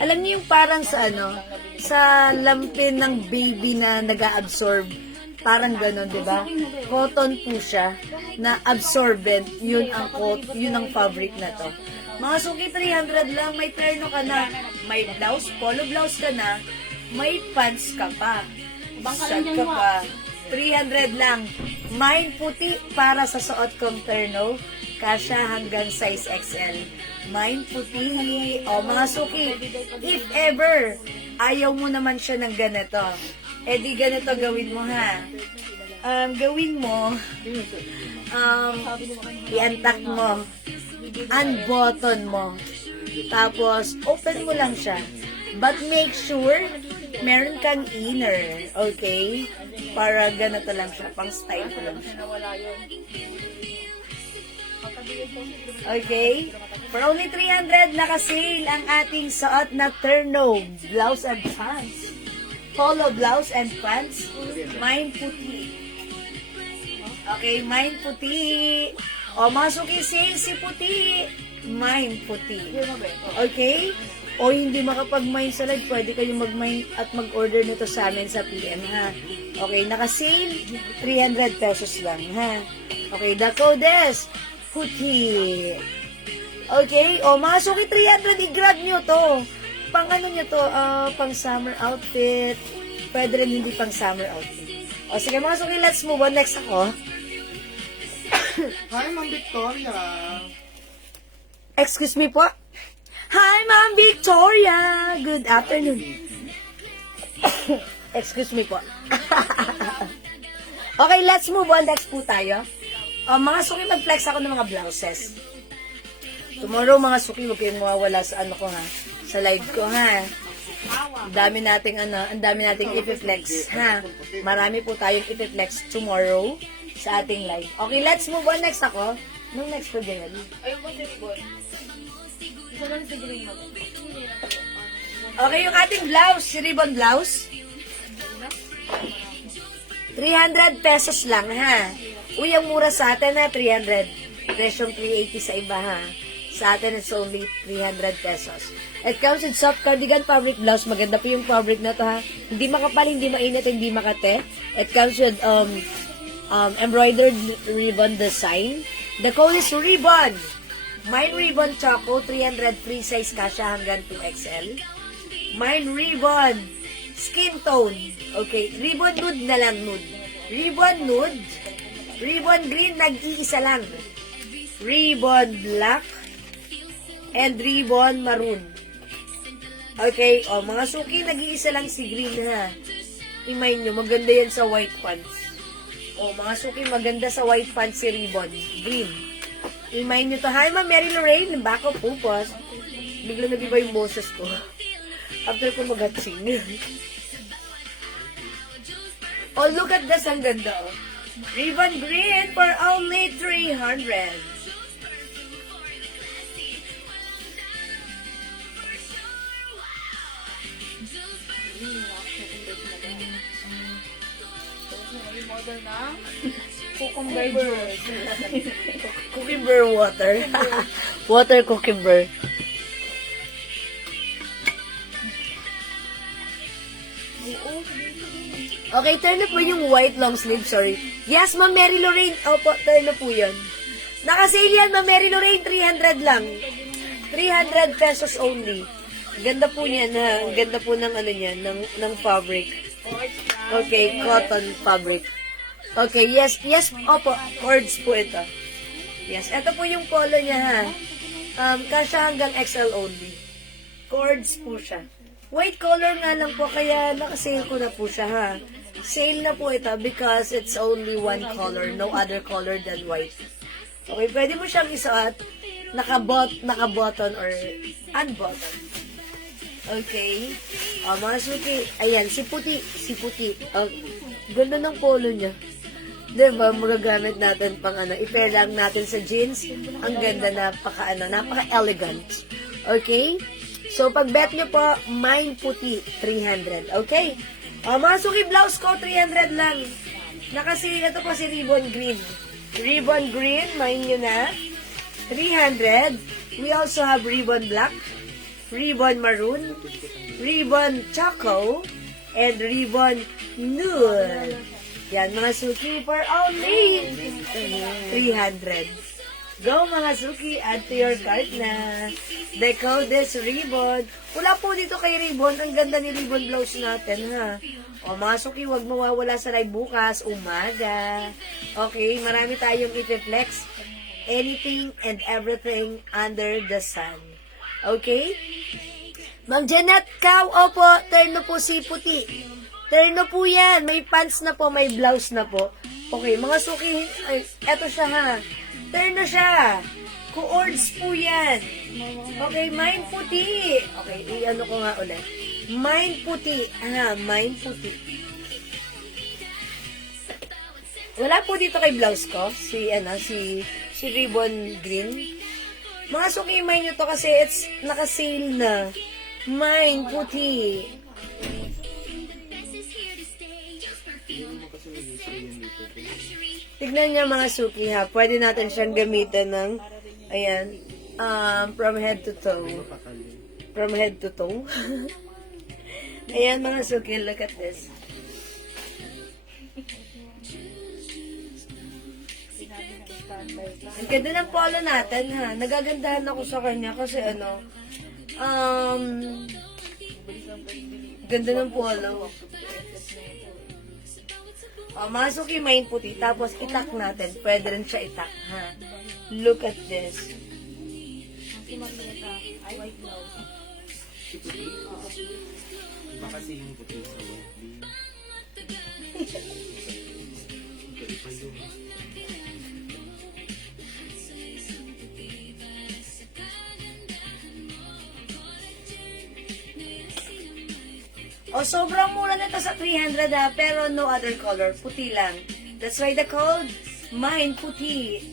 alam niyo yung parang sa ano, sa lampin ng baby na nag-a-absorb. Parang ganon, diba? Cotton po siya, na absorbent. Yun ang fabric na to. Mga suki, 300 lang. May terno ka na. May blouse, polo blouse ka na. May pants ka pa. Bangkalan Sad yan ka mo, pa. 300 lang. Mine puti para sa suot kong terno. Kasya hanggang size XL. Mine puti. O mga suki, if ever ayaw mo naman siya ng ganito, di ganito gawin mo ha. Gawin mo, i-untuck mo, unbutton mo, tapos open mo lang siya. But make sure meron kang inner, okay? Para ganito lang siya, pang style ko lang siya. Nawala yun. Okay? For only 300, naka-sale ang ating suot na terno, blouse and pants. Polo blouse and pants. Mine puti. Okay, mine puti. O, masuki sale si puti. Mine puti. Okay? O hindi makapag-mine sa live, pwede kayong mag-mine at mag-order nito sa amin sa PM, ha? Okay, naka-sale, 300 pesos lang, ha? Okay, the code is puti. Okay, o mga suki 300, i-grab nyo to. Pang ano nyo to, pang summer outfit. Pwede rin hindi pang summer outfit. O sige mga suki, let's move on. Next ako. Hi, Ma'am Victoria. Excuse me po. Hi, Ma'am Victoria. Good afternoon. Excuse me po. Okay, let's move on. Next po tayo. Mga suki, mag-flex ako ng mga blouses. Tomorrow, mga suki, huwag kayong mawawala sa ano ko, ha? Sa live ko, ha? Ang dami nating i-flex, ha? Marami po tayong i-flex tomorrow sa ating live. Okay, let's move on. Next ako. Nung next po, Jenny. Ayun ba si Ribbon? Isa lang si Green. Okay, yung ating blouse, si ribbon blouse. 300 pesos lang, ha? Uy, ang mura sa atin, ha? 300. Presyong 380 sa iba, ha? Sa atin, it's only 300 pesos. It comes with soft cardigan fabric blouse. Maganda po yung fabric na to, ha? Hindi makapal, hindi mainit, hindi makate. It comes with embroidered ribbon design. The code is ribbon. Mine ribbon choco, 300 free size kasha hanggang 2XL. Mine ribbon skin tone. Okay, ribbon nude na lang, nude. Ribbon nude. Ribbon green, nag-iisa lang. Ribbon black. And ribbon maroon. Okay, o mga suki, nag-iisa lang si green, ha. Imay nyo, maganda yan sa white pants. O mga suki, maganda sa white pants si ribbon. Green. Imay nyo to. Hi, Ma'am Mary Lorraine. Bako pupos. Biglang nagiba yung boses ko. After ko mag-hatsing. Oh, look at this. Ang ganda, oh. Ribbon green for only 300. Model na Cucumber. Cucumber water. Water cucumber. Okay, turn na po yung white long sleeve, sorry. Yes, Ma'am Mary Lorraine. Opo, turn na po yun. Nakasale yan, Ma'am Mary Lorraine, 300 lang. 300 pesos only. Ganda po niyan, ha? Ganda po ng ano niyan, ng fabric. Okay, cotton fabric. Okay, yes, opo, cords po ito. Yes, ito po yung polo niya, ha? Kasya hanggang XL only. Cords po siya. White color nga lang po, kaya nakasale ko na po siya, ha? Sale na po ito because it's only one color, no other color than white. Okay, pwede mo siyang isuot, naka-button or unbutton. Okay. Mga suki, ayan, si puti. Ganda ng polo niya. Diba, magagamit natin pang i-pair lang natin sa jeans. Ang ganda, napaka-elegant. Okay? So, pag bet nyo po, mine puti, 300. Okay? Mga suki, blouse ko, 300 lang. Ito po si ribbon green. Ribbon green, mine nyo na. 300. We also have ribbon black, ribbon maroon, ribbon choco, and ribbon nude. Yan, mga suki, for only 300. Go, mga suki, add to your cart na. Deco this ribbon. Wala po dito kay ribbon. Ang ganda ni ribbon blouse natin, ha? O, mga suki, huwag mawawala sa live bukas, umaga. Okay, marami tayong i-flex. Anything and everything under the sun. Okay? Ma'am Janet, opo, turn na po si puti. Turn na po yan. May pants na po, may blouse na po. Okay, mga suki, eto siya, ha. Turn na siya. Cords po yan. Okay, mine puti. Okay, i-ano ko nga ulit. Mine puti. Mine puti. Wala po dito kay blouse ko, si ribbon green. Mga suki, mine nyo to kasi it's naka-sale na. Mine puti. Tignan niya mga suki, ha. Pwede natin siyang gamitin ng, ayan, from head to toe. From head to toe. Ayan mga suki, look at this. Ang ganda ng polo natin, ha. Nagagandahan ako sa kanya kasi ganda ng polo. Mga suki, main puti. Tapos, itak natin. Pwede rin siya itak, ha. Look at this. Baka kasi yung puti sa white. Sobrang mura nito sa 300, ha, pero no other color. Puti lang. That's why the code, mine puti.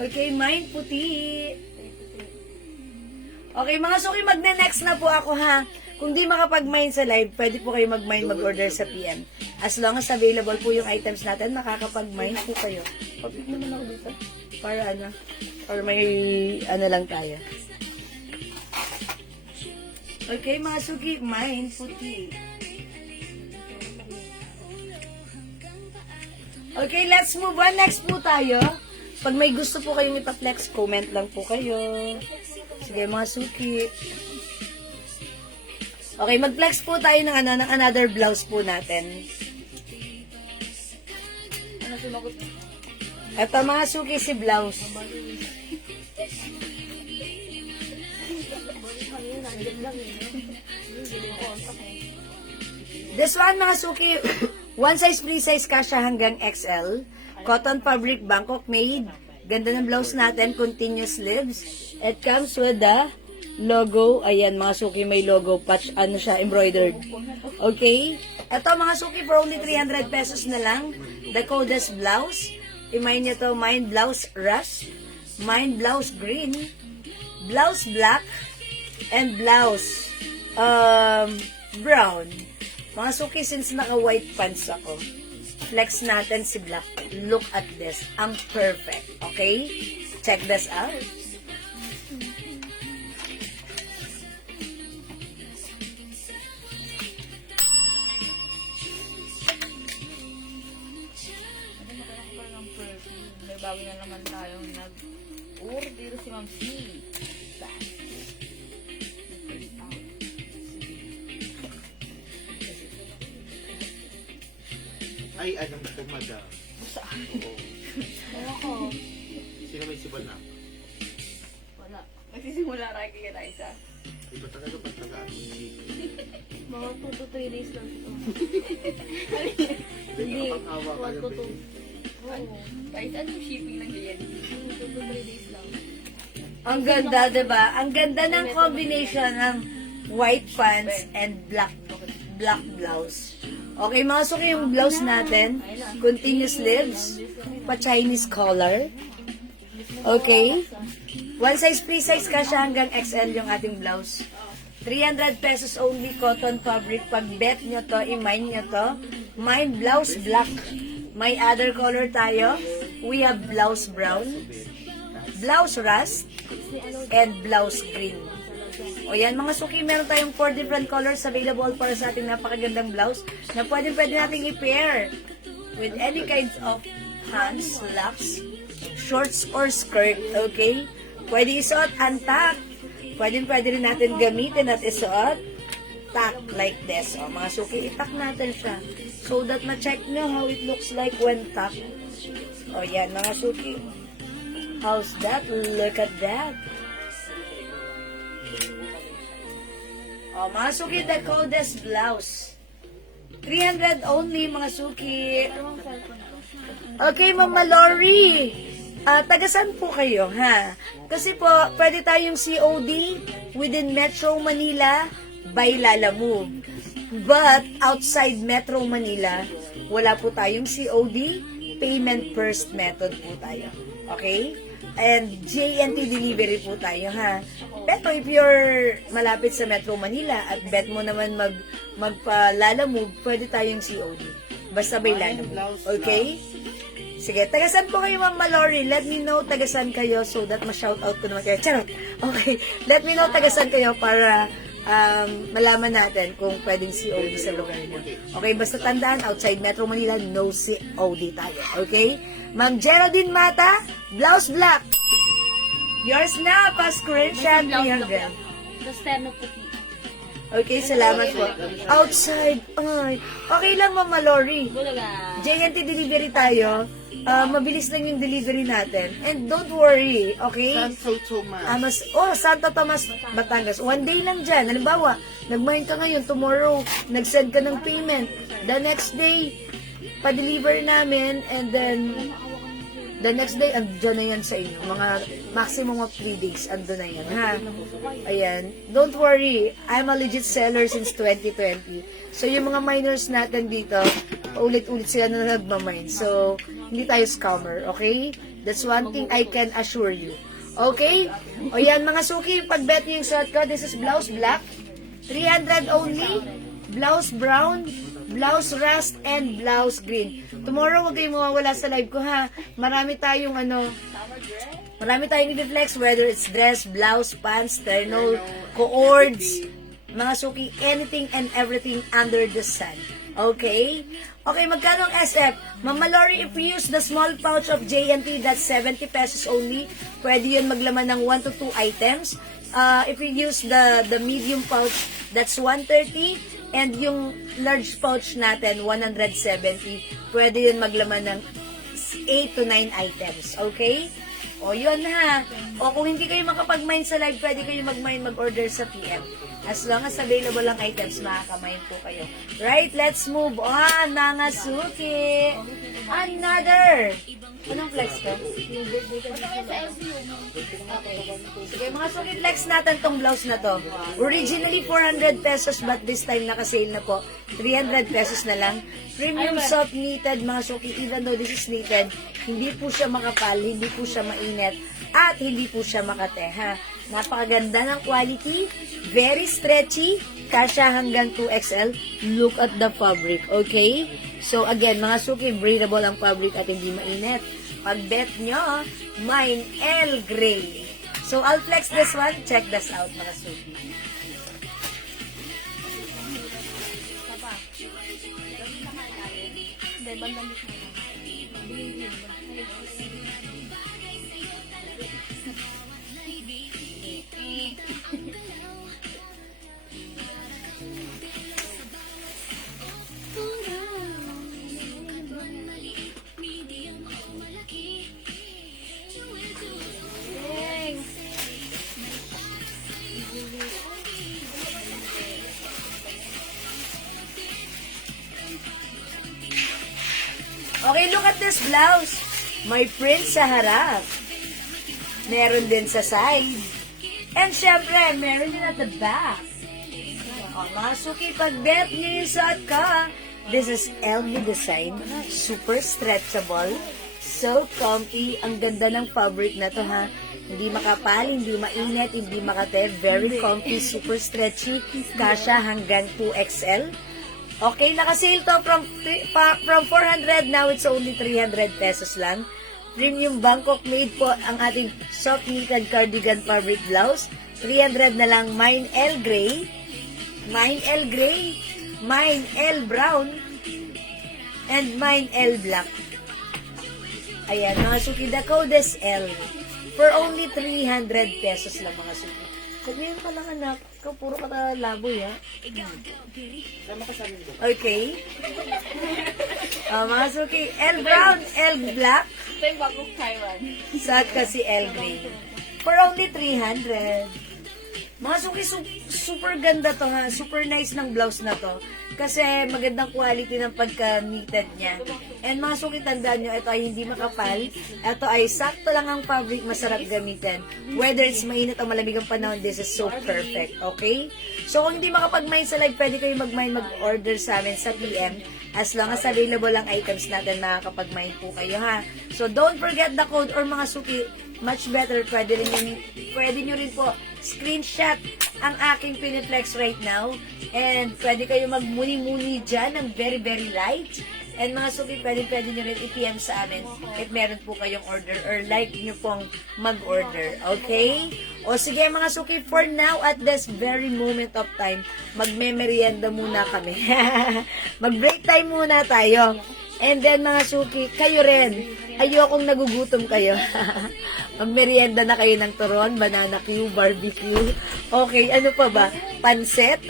Okay, mine puti. Okay, mga suki, magne-next na po ako, ha. Kung di makapag-mine sa live, pwede po kayo mag-mine, mag-order sa PM. As long as available po yung items natin, makakapag-mine po kayo. Papit naman ako dito. Para may lang tayo. Okay, mga suki, mine puti. Okay, let's move on. Next po tayo. Pag may gusto po kayong ipaplex, comment lang po kayo. Sige, mga suki. Okay, mag-flex po tayo ng another blouse po natin. Ito, mga suki, si blouse. This one, mga suki, one size, free size, kasya hanggang XL. Cotton fabric, Bangkok made. Ganda ng blouse natin, continuous sleeves. It comes with the logo. Ayan, mga suki, may logo patch, siya, embroidered. Okay? Ito, mga suki, for only 300 pesos na lang. The codes blouse. I-mine nyo to, mine blouse rush, mine blouse green, blouse black, and blouse brown. Mga suki, since naka-white pants ako, flex natin si black. Look at this. Ang perfect. Okay? Check this out. naman tayong nag-order si Ma'am C. Ay, anong ito, madam? Saan? Oo. Wala ko. Sino may sibol na? Wala. Nagsisimula tayo kaya tayo isa. Iba talaga pag tagaan. Mga 2 to 3 days lang ito. Hindi, nakakawa ka na ba? Oo. Guys, anong shipping lang ganyan? 2 to 3 days lang. Ang ganda, diba? Ang ganda ng combination ng white pants and black blouse. Okay, mga suki yung blouse natin. Continuous sleeves. Pa-Chinese collar. Okay. One size, free size ka siya hanggang XL yung ating blouse. 300 pesos only, cotton fabric. Pag bet nyo to, i-mine nyo to. Mine blouse black. May other color tayo. We have blouse brown, blouse rust, and blouse green. O yan mga suki, meron tayong 4 different colors available para sa ating napakagandang blouse na pwede nating i-pair with any kinds of pants, slacks, shorts, or skirt. Okay? Pwede isuot antak. Pwede rin natin gamitin at isuot tack like this. O mga suki, itak natin siya so that ma-check nyo how it looks like when tack. O yan mga suki. How's that? Look at that. O mga suki, the coldest blouse. 300 only mga suki. Okay, Mama Lori. Tagasan po kayo, ha? Kasi po, pwede tayong COD within Metro Manila by Lalamove. But, outside Metro Manila, wala po tayong COD, payment first method po tayo. Okay? And JNT delivery po tayo, ha? Pero if you're malapit sa Metro Manila at bet mo naman magpa-Lalamove, pwede tayong COD. Basta by Lalamove. Okay? Sige, tagasan po kayo, Ma'am Mallory. Let me know tagasan kayo so that ma-shoutout ko naman kayo. Charot! Okay, let me know tagasan kayo para malaman natin kung pwedeng COD sa lugar niyo. Okay, basta tandaan, outside Metro Manila, no COD tayo. Okay? Ma'am Geraldine Mata, blouse black. Yours na, pa-screenshot mo yan, girl. Tapos terno puti. Okay, salamat po. Outside, ay. Okay lang, Ma'am Mallory. Bulaga. JNT delivery tayo. Mabilis lang yung delivery natin. And don't worry, okay? Santo Tomas. Santo Tomas, Batangas. One day lang dyan. Halimbawa, nag-mine ka ngayon, tomorrow, nag-send ka ng payment. The next day, pa-deliver namin, and then, the next day, andyan na yan sa inyo. Mga maximum of 3 days, andun na yan, ha? Ayan. Don't worry, I'm a legit seller since 2020. So, yung mga miners natin dito, ulit-ulit sila na nagmamine. So, hindi tayo scammer, okay? That's one thing I can assure you. Okay? O yan, mga suki, pag-bet nyo yung suot ko, this is blouse black, 300 only, blouse brown, blouse rust, and blouse green. Tomorrow, huwag kayong mawawala sa live ko, ha? Marami tayong i-flex, whether it's dress, blouse, pants, terno, co-ords, mga suki, anything and everything under the sun. Okay? Okay, magkano ang SF? Mama Lori, if we use the small pouch of JNT, that's 70 pesos only. Pwede yun maglaman ng 1 to 2 items. If we use the medium pouch, that's 130. And yung large pouch natin, 170. Pwede yun maglaman ng 8 to 9 items. Okay? O, yun ha. O, kung hindi kayo makapag-mine sa live, pwede kayo mag-order sa PM. As long as available ang items, makaka-mine po kayo. Right? Let's move on, mga suki. Another. Anong flex ko? Sige, mga suki, flex natin tong blouse na to. Originally, 400 pesos, but this time naka-sale na po. 300 pesos na lang. Premium soft knitted, mga suki, even though this is knitted, hindi po siya makapal, hindi po siya mainit, at hindi po siya makate, ha? Napakaganda ng quality, very stretchy, kasya hanggang 2XL. Look at the fabric, okay? So again, mga suki, breathable ang fabric at hindi mainit. Pag bet nyo, mine L Gray. So I'll flex this one, check this out, mga suki. Okay, look at this blouse. May print sa harap. Meron din sa side. And syempre, meron din at the back. O, mga suki, pag bet niyo yung suot ko, this is LV design. Super stretchable. So comfy. Ang ganda ng fabric na to, ha. Hindi makapal, hindi mainit, hindi makate. Very comfy, super stretchy. Kasha hanggang 2XL. Okay, naka-sale to from 400, now it's only 300 pesos lang. Premium Bangkok made po ang ating soft knitted cardigan fabric blouse. 300 na lang. Mine L gray, mine L gray, mine L brown, and mine L black. Ayan, mga suki, the code is L. For only 300 pesos lang, mga suki. Sabihin ka lang, anak. Ikaw puro ka na laboy, ha? Tama ka sa amin ko. Okay. Mga suki, L brown, L black. Ito yung bagong Taiwan. Sad kasi L green. For only 300. Mga suki, super ganda to, ha. Super nice ng blouse na to. Kasi magandang quality ng pagka-knitted niya. And mga suki, tandaan nyo, ito ay hindi makapal. Ito ay sakto lang ang fabric, masarap gamitin. Whether it's mainit o malamig ang panahon, this is so perfect. Okay? So kung hindi makapag-mine sa live, pwede kayo mag-order sa amin sa PM. As long as available ang items natin, makakapag-mine po kayo, ha. So don't forget the code, or mga suki, much better, pwede nyo rin po screenshot ang aking Piniflex right now. And pwede kayo magmuni-muni dyan ng very, very light. And mga suki, pwede nyo rin i-PM sa amin if meron po kayong order or like nyo pong mag-order. Okay? O sige mga suki, for now, at this very moment of time, magme-merienda muna kami. Mag-break time muna tayo. And then mga suki, kayo rin, ayokong nagugutom kayo. Magmerienda na kayo ng turon, banana Q, barbecue. Okay, ano pa ba? Panset,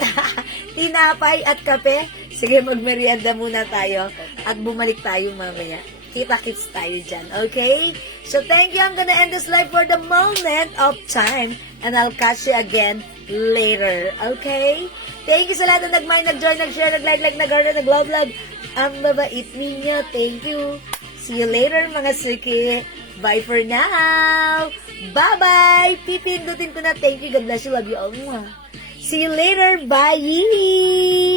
tinapay at kape. Sige, magmerienda muna tayo at bumalik tayo mamaya. Kita-kits tayo dyan, okay? So, thank you. I'm gonna end this live for the moment of time and I'll catch you again later, okay? Thank you sa lahat na nag-mind, nag-join, nag-share, nag-like, nag-heart, nag-love. Ang mabait ninyo. Thank you. See you later, mga suki. Bye for now. Bye-bye. Pipindutin ko na. Thank you. God bless you. Love you all. See you later. Bye.